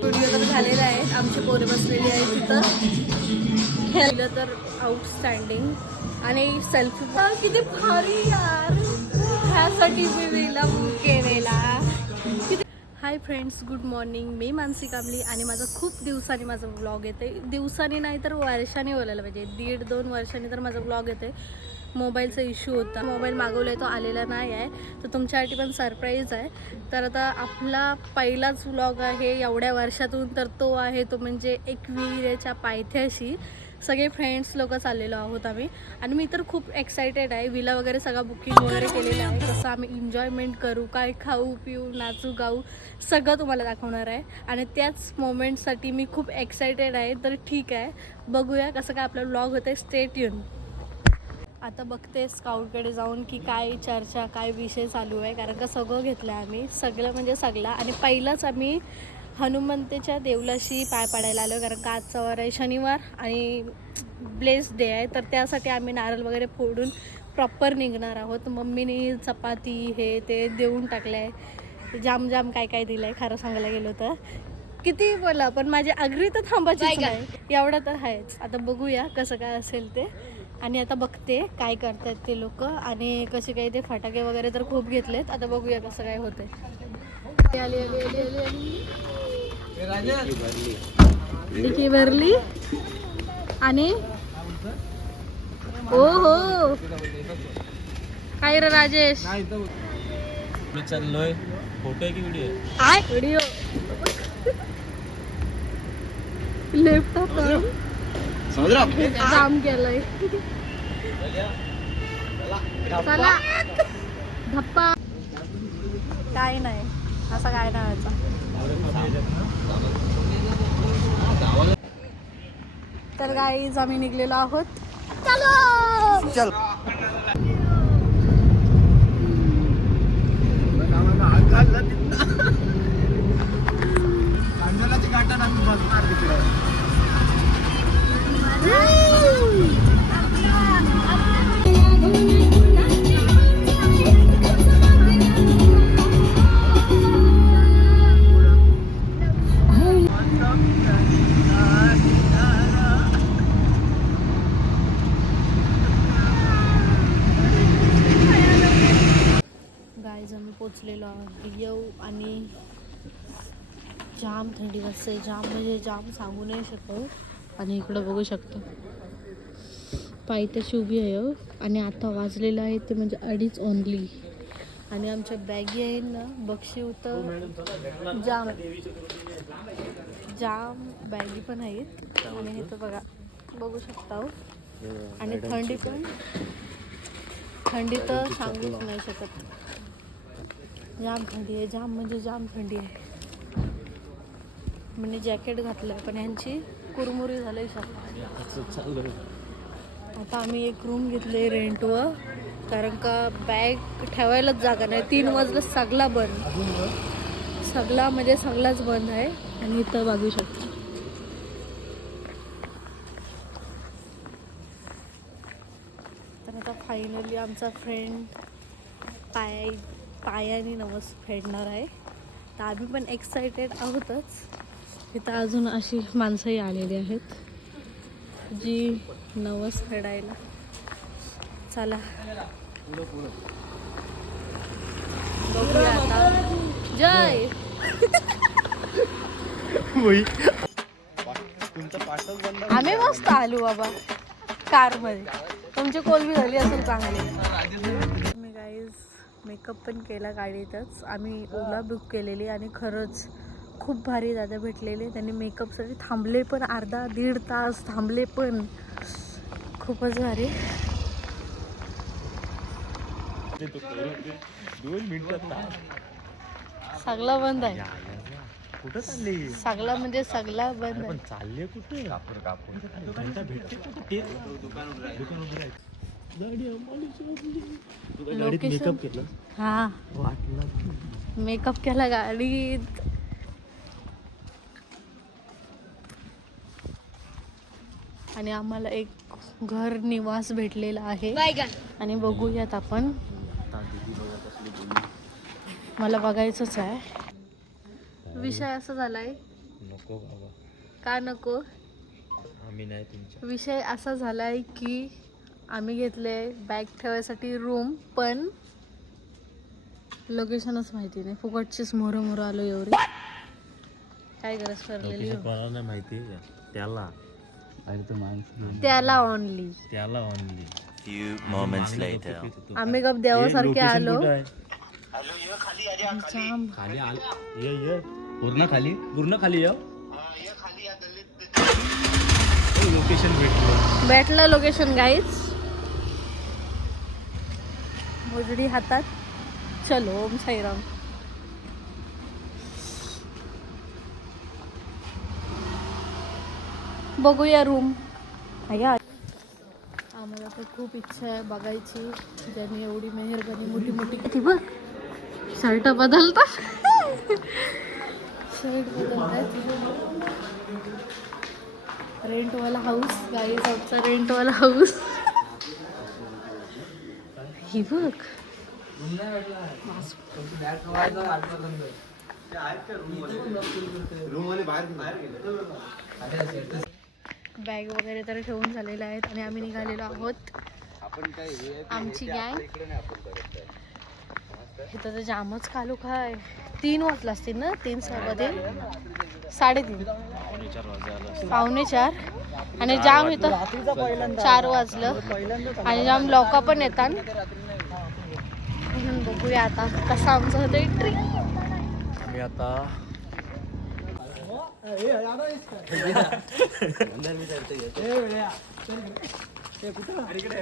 Studio तर झालेला आहे. आमची पोरे बसलेली आहे तिथं. खेळलं तर आउटस्टँडिंग. आणि सेल्फी किती भारी यार. ह्यासाठी मी विला बुक केलेला. Hi friends, good morning. मी मानसी कांबली आणि माझा खूप दिवसांनी माझा व्लॉग येते. दिवसांनी नाही तर वर्षांनी बोलायला पाहिजे. 1.5-2 वर्षांनी तर माझा व्लॉग येते. मोबाईलचा इश्यू होता. मोबाईल मागवला आहे, तो आलेला नाही आहे. तर तुमच्यासाठी पण सरप्राईज आहे. तर आता आपला पहिलाच व्लॉग आहे एवढ्या वर्षातून. तर तो आहे तो म्हणजे एकविरेच्या पायथ्याशी सगळे फ्रेंड्स लोक चाललेलो आहोत आम्ही. आणि मी तर खूप एक्सायटेड आहे. विला वगैरे सगळं बुकिंग वगैरे केलेलं आहे. कसं आम्ही एन्जॉयमेंट करू, काय खाऊ पिऊ, नाचू गाऊ, सगळं तुम्हाला दाखवणार आहे. आणि त्याच मोमेंटसाठी मी खूप एक्सायटेड आहे. तर ठीक आहे, बघूया कसं काय आपला व्लॉग होतं आहे. Stay tune. आता बघते स्काउटकडे जाऊन की काय चर्चा, काय विषय चालू आहे. कारण का सगळं घेतलं आहे आम्ही, सगळं म्हणजे सगळं. आणि पहिलाच आम्ही हनुमंतेच्या देवलाशी पाय पाडायला आलो. कारण का आजचा वार आहे शनिवार आणि ब्लेस डे आहे. तर त्यासाठी आम्ही नारळ वगैरे फोडून प्रॉपर निघणार आहोत. मम्मीने चपाती हे ते देऊन टाकलं आहे. जाम काय काय दिलं आहे खरं सांगायला गेलो तर. किती बोला पण माझी आगरी तर थांबायचीच नाही, एवढं तर आहेच. आता बघूया कसं काय असेल ते. आणि आता बघते काय करतात ते लोक आणि कसे काही ते फटाके वगैरे तर खूप घेतलेत. आता बघूया कसं काय होतंय. डिकी भरली आणि हो हो काय रे राजेश चाललोय. फोटो आहे की व्हिडिओ? व्हिडिओ. लेफ्ट काम केलंय. चला धप्पा. काय नाही असं काय नाही व्हायचं. तर गाईज आम्ही निघलेलो आहोत. चलो चल. गाईज आम्ही पोचलेलो आहोत येऊ. आणि जाम थंडी वाजते, जाम म्हणजे जाम सांगू नाही शकत. आणि इकडं बघू शकतो पायथ्याशी उभी आहे. आणि आता वाजलेलं आहे ते म्हणजे 2:30 ओनली. आणि आमच्या बॅगी आहे ना बक्षी तर जाम बॅगी पण आहेत. आणि हे तर बघू शकता. आणि थंडी तर सांगूच नाही शकत. जाम थंडी आहे, जाम म्हणजे जाम थंडी आहे. म्हणजे जॅकेट घातलं पण यांची कुरमुरी झाली. आता आम्ही एक रूम घेतले रेंटवर. कारण का बॅग ठेवायलाच जागा नाही. 3 मजला सगळा बंद, सगळा म्हणजे सगळाच बंद आहे. आणि इथं बघू शकतो तर आता फायनली आमचा फ्रेंड पायाने नवस फेडणार आहे. तर आम्ही पण एक्सायटेड आहोतच. इथं अजून अशी माणसंही आलेली आहेत जी नवस फेडायला. चला बघूया आता. जय आम्ही मस्त आलो बाबा कारमध्ये. तुमची कोलबी झाली असेल चांगली. मी गाईज मेकअप पण केला गाडीतच. आम्ही ओला बुक केलेली आणि खरंच खूप भारी दादा भेटलेले. त्यांनी मेकअपसाठी थांबले पण, 1.5-1.5 तास थांबले पण. खूपच भारी. 2 मिनिटात सगळं बंद आहे. कुठं चालली? सगळं म्हणजे सगळं बंद आहे. चालले कुठे? घंटा भेटते कुठे? लोकेशन हा मेकअप केला गाडीत. आणि आम्हाला एक घर निवास भेटलेला आहे. आणि बघूयात आपण. मला बघायचंच आहे. विषय असा झालाय नको बाबा, का नको? आम्ही नाही तुमच्या. विषय असा झालाय की आम्ही घेतले बॅग ठेवायसाठी रूम, पण लोकेशनच माहिती नाही. फुकटचीच मोरं आलो एवढी. काय गरज पडलेली लोकेशन कोणाला नाही माहिती आहे का? त्याला त्याला ओनली. त्याला ऑनली. Few moments later. आम्ही गप देवासारखे आलो. खाली आल ये पूर्ण खाली ये. लोकेशन भेटलं लोकेशन गाईज. मोजडी हातात. चलो ओम साईराम. बघूया रूम. आम्हाला तर खूप इच्छा आहे बघायची, ज्यांनी एवढी मेहरबानी मोठी मोठी किती बघ. शर्ट बदलतात. शर्ट बदलतात. रेंटवाला हाऊस गाईज, आमचा रेंटवाला हाऊस. ही बघ. बॅग वगैरे तर ठेवून झालेल्या आहेत आणि आम्ही निघालेलो आहोत. आमची गँग. इथं तर जामच कालू काय. 3 वाजला असतील ना? 3 3:15 3:30 4:45 आणि जाम इथं 4 वाजलं आणि जाम लोक पण येतात. म्हणून बघूया आता कसं आमचं होतं ट्रिप. आम्ही आता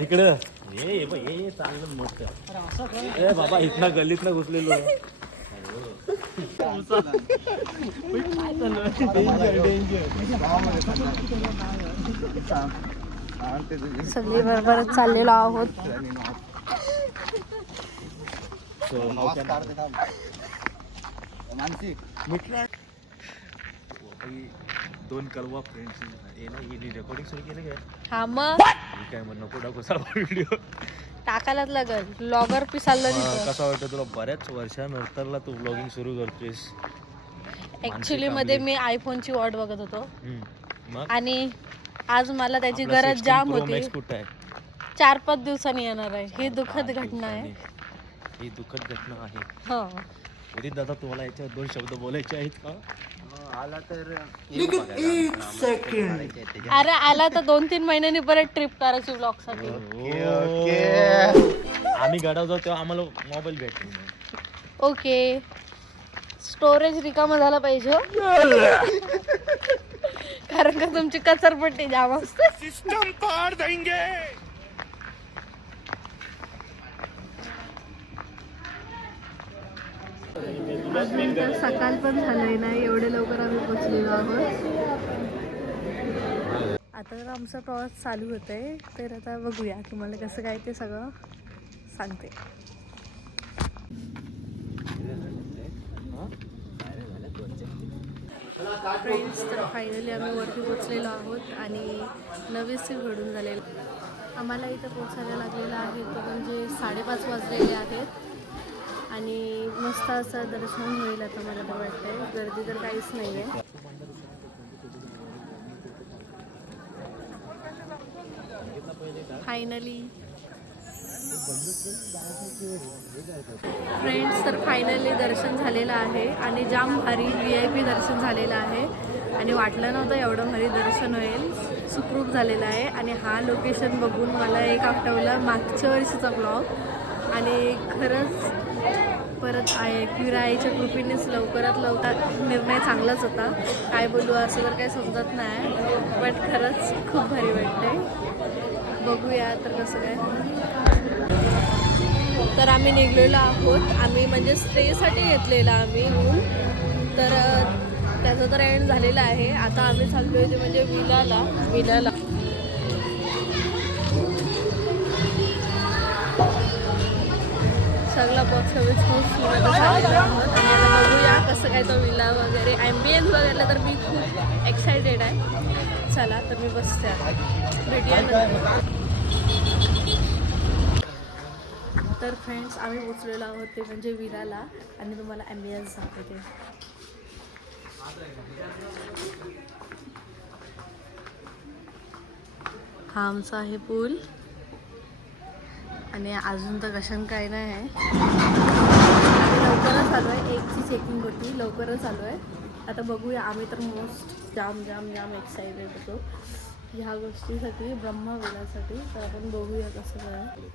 इकडं ये चांगलं मस्त. ए बाबा इथनं गल्लीतनं घुसलेलो. सगळे बरोबरच चाललेलो आहोत. दोन कलवा फ्रेंड्स रेकॉर्डिंग सुरू केलं काय? हा मग काय म्हण नको टाकू व्हिडिओ टाकायलाच लागल. ब्लॉगर पिसाल. कसं वाटतं तुला? बऱ्याच वर्षानंतरला तू ब्लॉगिंग सुरू करतोयस. ऍक्च्युली मध्ये मी आयफोनची वाट बघत होतो मग आणि आज मला त्याची गरज जाम होती. कुठं आहे? 4-5 दिवसांनी येणार आहे. ही दुःखद घटना आहे. ही दुःखद घटना आहे. हो. उदित दादा, तुम्हाला याच्यावर 2 शब्द बोलायचे आहेत का? आला तर अरे आला तर 2-3 महिन्यांनी परत ट्रिप करायची ब्लॉग साठी. आम्ही गडावर जाऊ तेव्हा आम्हाला मोबाईल भेटतो. ओके. स्टोरेज रिकामा झाला पाहिजे. कारण का तुमची कचरपट्टी जाम असते. सिस्टम पार देंगे. तर सकाळ पण झालंय ना, एवढे लवकर आम्ही पोचलेलो आहोत. आता तर आमचा प्रवास चालू होत आहे. तर आता बघूया तुम्हाला कसं काय ते सगळं सांगते. फ्रेंड्स, तर फायनली आम्ही वरती पोचलेलो आहोत आणि नवीन सीट घडून झालेलं. आम्हाला इथं पोचायला लागलेलं आहे तो म्हणजे 5:30 वाजलेले आहेत आणि मस्त असं दर्शन होईल आता मला तर वाटतंय. गर्दी तर काहीच नाही आहे. फायनली फ्रेंड्स, तर फायनली दर्शन झालेलं आहे आणि जाम भारी VIP दर्शन झालेलं आहे आणि वाटलं नव्हतं एवढं भारी दर्शन होईल. सुखरूप झालेलं आहे आणि हा लोकेशन बघून मला एक आठवला मागच्या वर्षीचा ब्लॉग आणि खरंच परत विराईच्या कृपेनेच लवकरात लवकर निर्णय चांगलाच होता. काय बोलू असं तर काही समजत नाही, बट खरंच खूप भारी वाटते. बघूया तर कसं काय. तर आम्ही निघलेलो आहोत. आम्ही म्हणजे स्टेसाठी घेतलेला आम्ही रूम, तर त्याचा तर एंड झालेला आहे. आता आम्ही चाललो आहे ते म्हणजे विलाला. सगळा बॉक्स हवेच झालेला आहोत आणि आता बघूया कसं काय तो विला वगैरे ॲम्बियन्स वगैरे. तर मी खूप एक्सायटेड आहे. चला तर मी बसते आता. भेटूया नंतर. तर फ्रेंड्स, आम्ही पोचलेलो आहोत ते म्हणजे विलाला आणि तुम्हाला ॲम्बियन्स दाखवते. हा आमचा आहे पूल आणि अजून तर कशाने काय नाही आहे. लवकरच आलो आहे. एकची चेकिंग होती, लवकरच आलो आहे. आता बघूया. आम्ही तर मोस्ट जाम जाम जाम एक्साइटेड होतो ह्या गोष्टीसाठी, ब्रह्मविलासाठी. तर आपण बघूया कसं काय.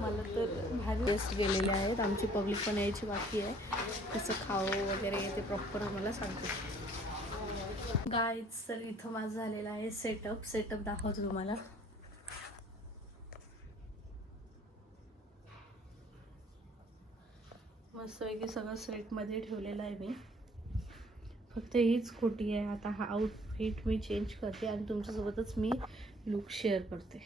मला तर भारी बेस्ट गेलेले आहेत. आमची पब्लिक पण यायची बाकी आहे. कसं खावं वगैरे ते प्रॉपर मला सांगते गाईज. तर इथं माझं झालेलं आहे सेटअप दाखवतो तुम्हाला. मस्तपैकी सगळं सेटमध्ये ठेवलेलं आहे मी. फक्त हीच खोटी आहे. आता हा आउटफिट मी चेंज करते आणि तुमच्यासोबतच मी लुक शेअर करते.